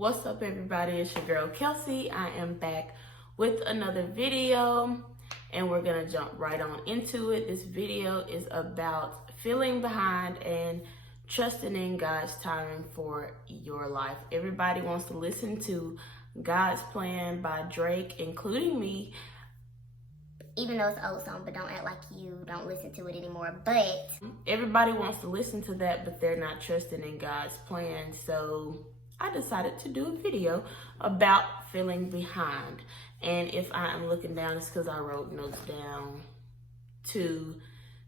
What's up, everybody? It's your girl Kelsey. I am back with another video and we're gonna jump right on into it. This video is about feeling behind and trusting in God's timing for your life. Everybody wants to listen to God's Plan by Drake, including me. Even though it's an old song, but don't act like you don't listen to it anymore. But everybody wants to listen to that, but they're not trusting in God's plan. So I decided to do a video about feeling behind. And if I am looking down, it's because I wrote notes down to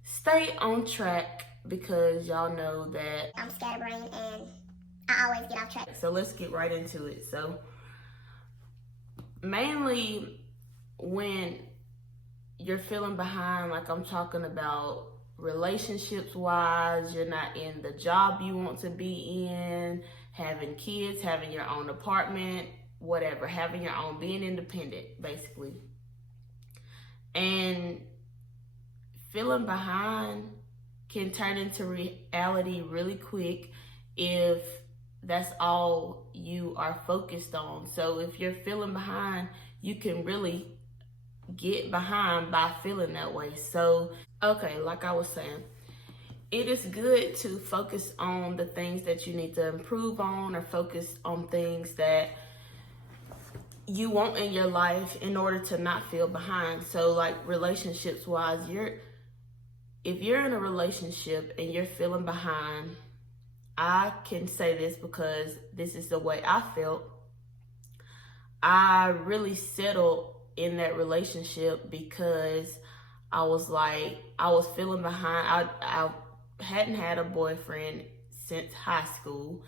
stay on track, because y'all know that I'm scatterbrained and I always get off track. So let's get right into it. So mainly when you're feeling behind, like I'm talking about relationships wise, you're not in the job you want to be in, having kids, having your own apartment, whatever, having your own, being independent, basically. And feeling behind can turn into reality really quick if that's all you are focused on. So if you're feeling behind, you can really get behind by feeling that way. So, okay, like I was saying, it is good to focus on the things that you need to improve on, or focus on things that you want in your life in order to not feel behind. So like relationships wise, if you're in a relationship and you're feeling behind, I can say this because this is the way I felt. I really settled in that relationship because I was feeling behind. I hadn't had a boyfriend since high school.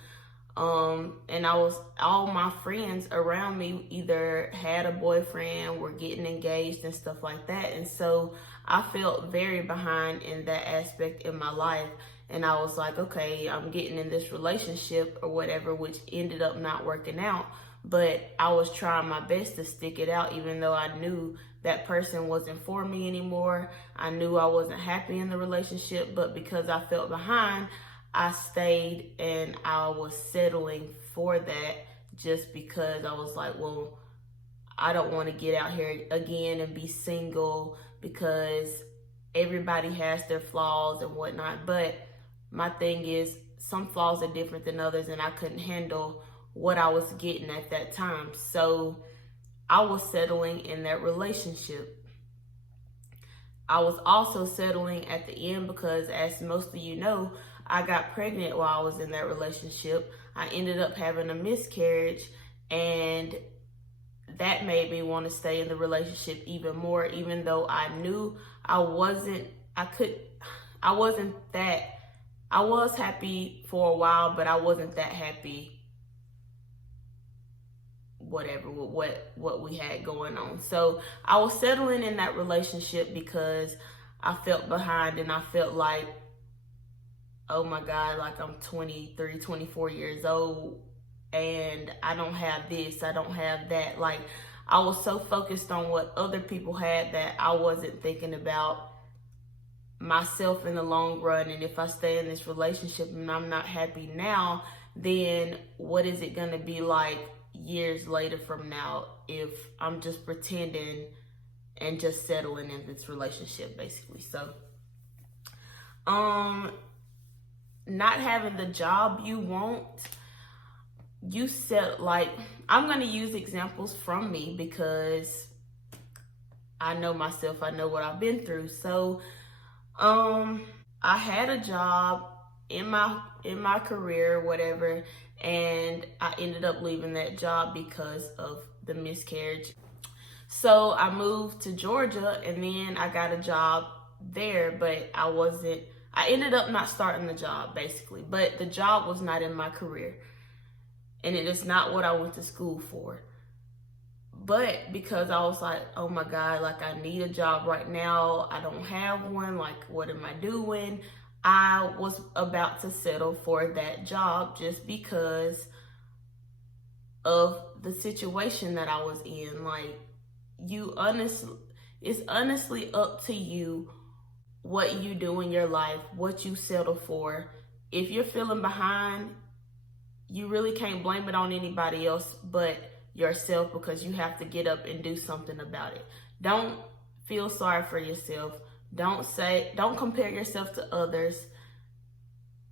And all my friends around me either had a boyfriend, were getting engaged and stuff like that. And so I felt very behind in that aspect in my life. And I was like, okay, I'm getting in this relationship or whatever, which ended up not working out. But I was trying my best to stick it out, even though I knew that person wasn't for me anymore. I knew I wasn't happy in the relationship, but because I felt behind, I stayed and I was settling for that, just because I was like, well, I don't want to get out here again and be single, because everybody has their flaws and whatnot. But my thing is, some flaws are different than others, and I couldn't handle what I was getting at that time. So I was settling in that relationship. I was also settling at the end because, as most of you know, I got pregnant while I was in that relationship. I ended up having a miscarriage, and that made me want to stay in the relationship even more, even though I knew I was happy for a while, but I wasn't that happy, whatever, with what we had going on. So I was settling in that relationship because I felt behind, and I felt like, oh my God, like I'm 23, 24 years old and I don't have this, I don't have that. Like, I was so focused on what other people had that I wasn't thinking about myself in the long run. And if I stay in this relationship and I'm not happy now, then what is it gonna be like years later from now if I'm just pretending and just settling in this relationship, basically? So not having the job you want, you set, like, I'm gonna use examples from me because I know myself, I know what I've been through. So I had a job in my career, whatever, and I ended up leaving that job because of the miscarriage. So I moved to Georgia, and then I got a job there, but I ended up not starting the job, basically. But the job was not in my career, and it is not what I went to school for. But because I was like, oh my God, like I need a job right now, I don't have one, like what am I doing? I was about to settle for that job just because of the situation that I was in. Like, it's honestly up to you what you do in your life, what you settle for. If you're feeling behind, you really can't blame it on anybody else but yourself, because you have to get up and do something about it. Don't feel sorry for yourself. Don't compare yourself to others.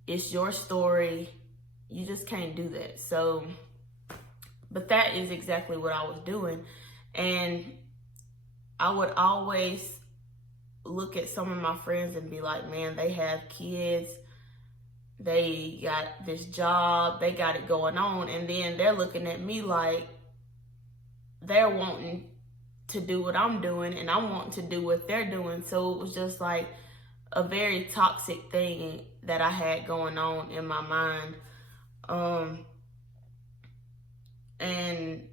It's your story. You just can't do that. So, but that is exactly what I was doing. And I would always look at some of my friends and be like, man, they have kids, they got this job, they got it going on, and then they're looking at me like they're wanting to do what I'm doing and I'm wanting to do what they're doing. So it was just like a very toxic thing that I had going on in my mind. And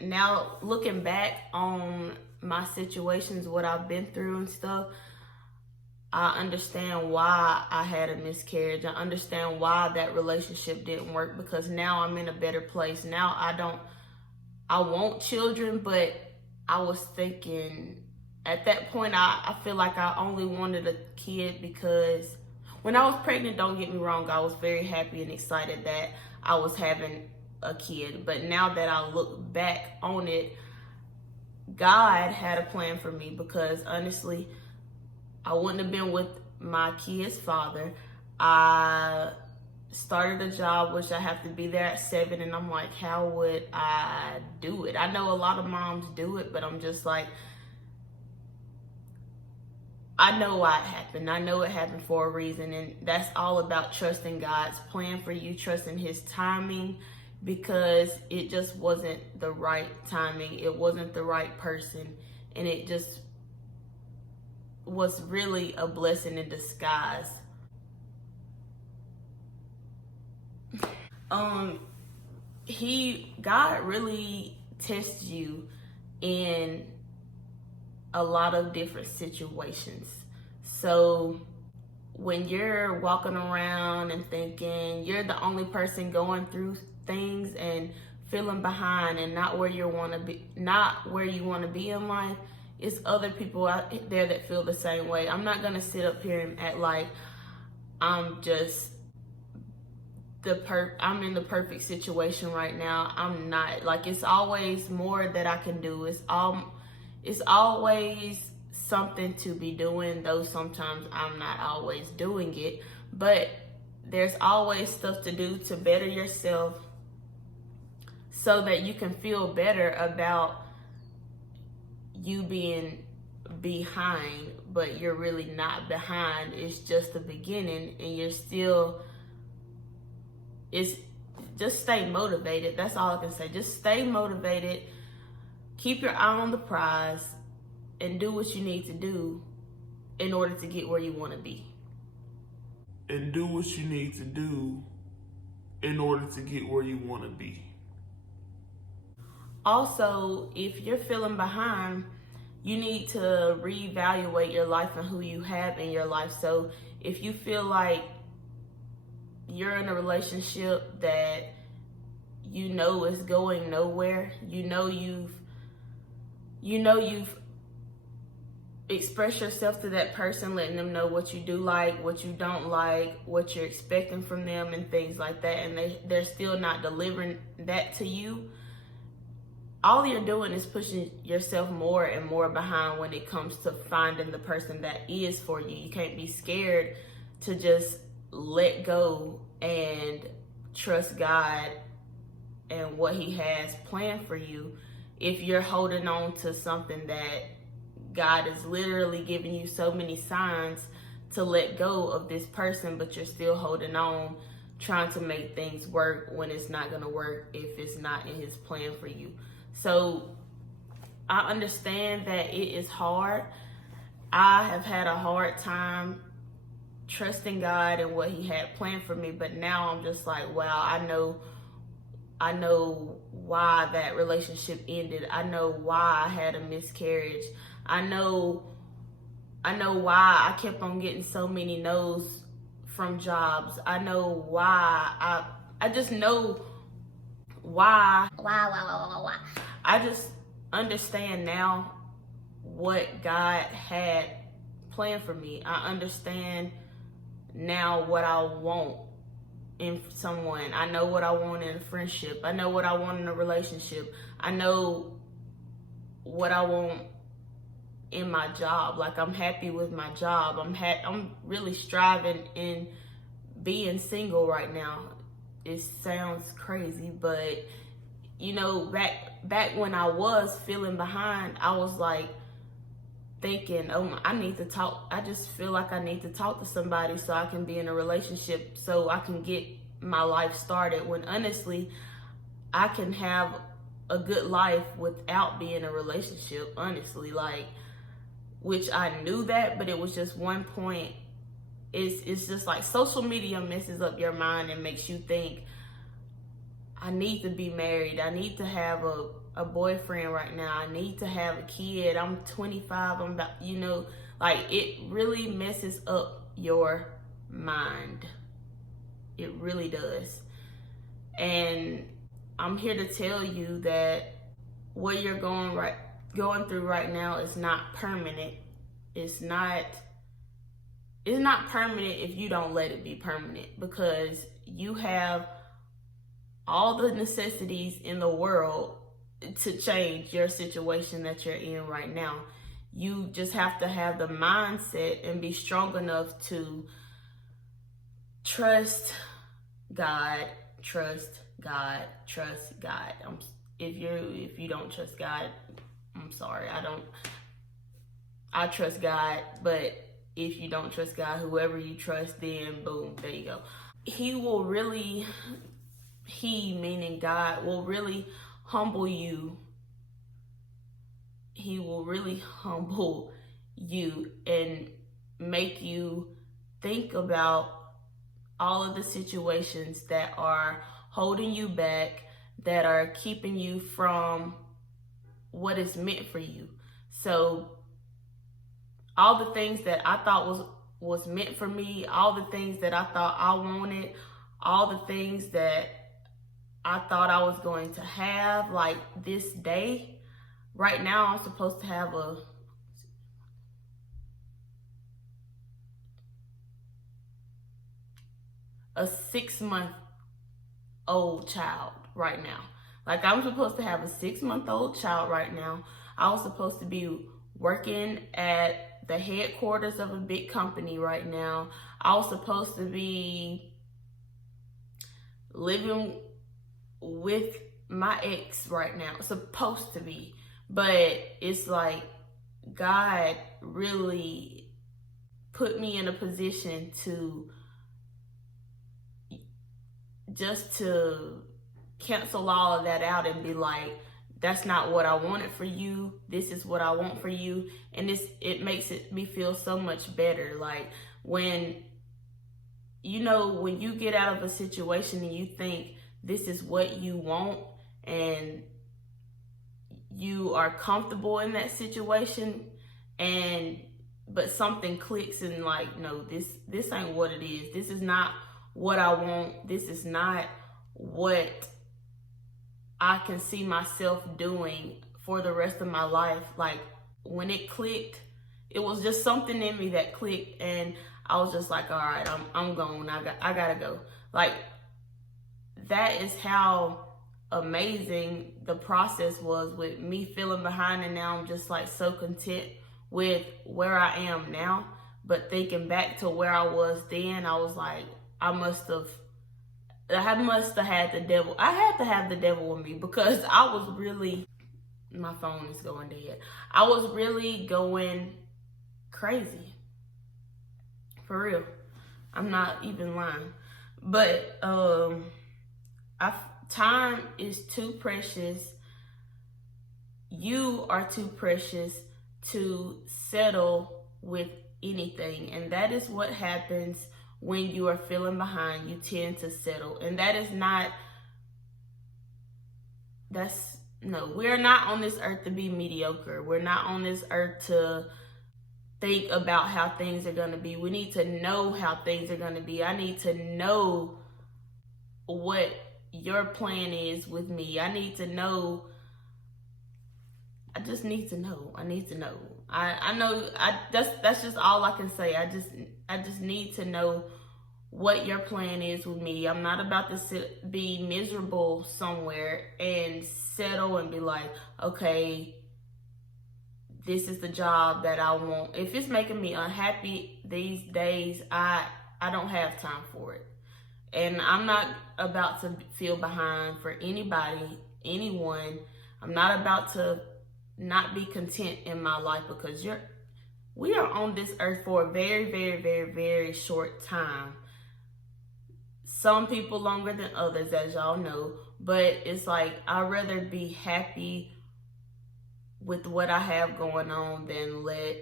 now looking back on my situations, what I've been through and stuff, I understand why I had a miscarriage. I understand why that relationship didn't work, because now I'm in a better place. Now I want children, but I was thinking at that point, I feel like I only wanted a kid because when I was pregnant, don't get me wrong, I was very happy and excited that I was having a kid. But now that I look back on it, God had a plan for me, because honestly, I wouldn't have been with my kid's father. I started a job, which I have to be there at 7, and I'm like, how would I do it? I know a lot of moms do it, but I'm just like, I know why it happened. I know it happened for a reason, and that's all about trusting God's plan for you, trusting His timing, because it just wasn't the right timing. It wasn't the right person, and it just was really a blessing in disguise. God really tests you in a lot of different situations. So when you're walking around and thinking you're the only person going through things and feeling behind and not where you want to be in life, it's other people out there that feel the same way. I'm not gonna sit up here and act like I'm just I'm in the perfect situation right now. I'm not. Like, it's always more that I can do. It's always something to be doing, though sometimes I'm not always doing it. But there's always stuff to do to better yourself so that you can feel better about you being behind, but you're really not behind. It's just the beginning, and you're still, just stay motivated. That's all I can say. Just stay motivated. Keep your eye on the prize and do what you need to do in order to get where you want to be. And do what you need to do in order to get where you want to be. Also, if you're feeling behind, you need to reevaluate your life and who you have in your life. So if you feel like you're in a relationship that you know is going nowhere, you know you've expressed yourself to that person, letting them know what you do like, what you don't like, what you're expecting from them and things like that, and they're still not delivering that to you, all you're doing is pushing yourself more and more behind when it comes to finding the person that is for you. You can't be scared to just let go and trust God and what He has planned for you. If you're holding on to something that God is literally giving you so many signs to let go of this person, but you're still holding on, trying to make things work when it's not going to work if it's not in His plan for you. So I understand that it is hard. I have had a hard time trusting God and what He had planned for me, but now I'm just like, wow, I know why that relationship ended. I know why I had a miscarriage. I know why I kept on getting so many no's from jobs. I know why. I just know why. Why? I just understand now what God had planned for me. I understand now what I want in someone. I know what I want in a friendship. I know what I want in a relationship. I know what I want in my job. Like, I'm happy with my job. I'm really striving in being single right now. It sounds crazy, but you know, back when I was feeling behind, I was like thinking, oh, I need to talk. I just feel like I need to talk to somebody so I can be in a relationship, so I can get my life started. When honestly, I can have a good life without being in a relationship, honestly. Like, which I knew that, but it was just one point. It's just like social media messes up your mind and makes you think, I need to be married. I need to have a boyfriend right now. I need to have a kid. I'm 25. I'm about, you know, like, it really messes up your mind. It really does. And I'm here to tell you that what you're going through right now is not permanent. It's not permanent if you don't let it be permanent, because you have all the necessities in the world to change your situation that you're in right now. You just have to have the mindset and be strong enough to trust God. If you don't trust God, I'm sorry. I trust God, but if you don't trust God, whoever you trust, then boom, there you go. He, meaning God, will really humble you. He will really humble you and make you think about all of the situations that are holding you back, that are keeping you from what is meant for you. So all the things that I thought was meant for me, all the things that I thought I wanted, all the things that I thought I was going to have, like this day, right now I'm supposed to have a 6-month-old child right now. Like, I'm supposed to have a 6-month-old child right now. I was supposed to be working at the headquarters of a big company right now. I was supposed to be living with my ex right now. Supposed to be. But it's like God really put me in a position to cancel all of that out and be like, that's not what I wanted for you. This is what I want for you. And it makes me feel so much better. Like, when you get out of a situation and you think this is what you want, and you are comfortable in that situation, but something clicks and like, no, this ain't what it is. This is not what I want. This is not what I can see myself doing for the rest of my life. Like, when it clicked, it was just something in me that clicked, and I was just like, all right, I'm gone. I gotta go. Like, that is how amazing the process was with me feeling behind, and now I'm just like so content with where I am now. But thinking back to where I was then, I was like, I must have had the devil. I had to have the devil with me, because I was really, my phone is going dead. I was really going crazy. For real. I'm not even lying. But time is too precious. You are too precious to settle with anything. And that is what happens when you are feeling behind. You tend to settle. And we're not on this earth to be mediocre. We're not on this earth to think about how things are going to be. We need to know how things are going to be. I need to know what your plan is with me. I need to know. I just need to know. I need to know. I know. That's just all I can say. I just need to know what your plan is with me. I'm not about to be miserable somewhere and settle and be like, okay, this is the job that I want. If it's making me unhappy these days, I don't have time for it. And I'm not about to feel behind for anybody, anyone. I'm not about to not be content in my life, because we are on this earth for a very, very, very, very short time. Some people longer than others, as y'all know, but it's like, I'd rather be happy with what I have going on than let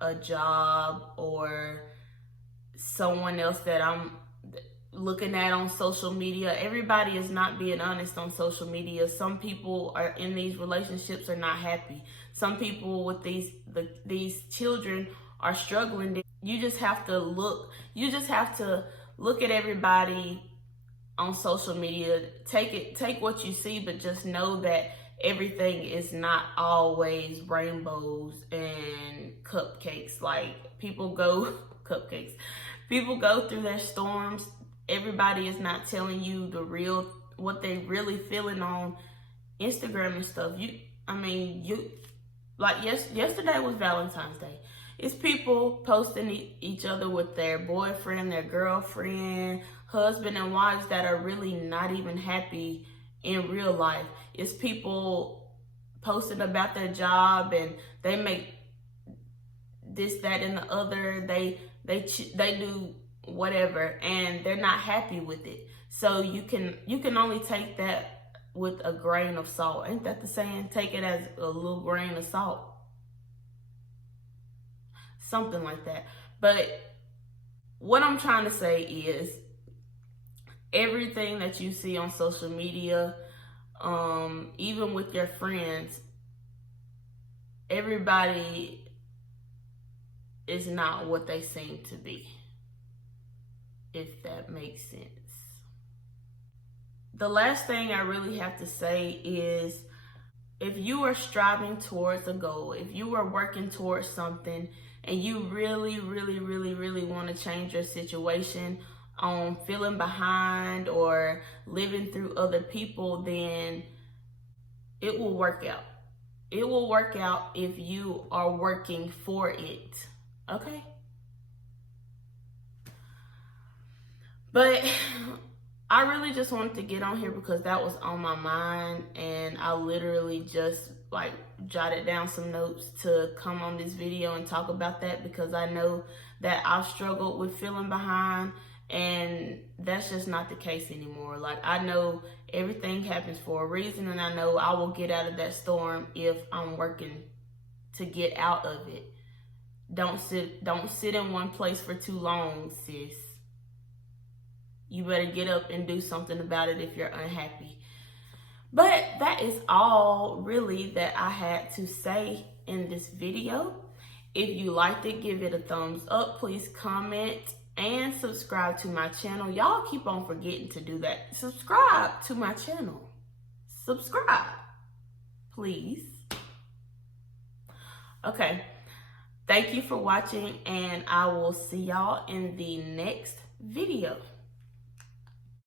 a job or someone else that I'm looking at on social media. Everybody is not being honest on social media. Some people are in these relationships are not happy. Some people with these children are struggling. You just have to look at everybody on social media. Take what you see, but just know that everything is not always rainbows and cupcakes. Like, people go through their storms. Everybody is not telling you what they really feeling on Instagram and stuff. Yesterday was Valentine's Day. It's people posting each other with their boyfriend, their girlfriend, husband and wives that are really not even happy in real life. It's people posting about their job and they make this, that, and the other. They do whatever and they're not happy with it. So you can only take that with a grain of salt. Ain't that the saying? Take it as a little grain of salt. Something like that. But what I'm trying to say is, everything that you see on social media, even with your friends, everybody is not what they seem to be, if that makes sense. The last thing I really have to say is, if you are striving towards a goal, if you are working towards something and you really, really, really, really want to change your situation on feeling behind or living through other people, then it will work out. It will work out if you are working for it. Okay? But I really just wanted to get on here because that was on my mind, and I literally just jotted down some notes to come on this video and talk about that, because I know that I've struggled with feeling behind, and that's just not the case anymore. Like, I know everything happens for a reason, and I know I will get out of that storm if I'm working to get out of it. Don't sit in one place for too long, sis. You better get up and do something about it if you're unhappy. But that is all really that I had to say in this video. If you liked it, give it a thumbs up. Please comment and subscribe to my channel. Y'all keep on forgetting to do that. Subscribe to my channel. Subscribe, please. Okay. Thank you for watching, and I will see y'all in the next video.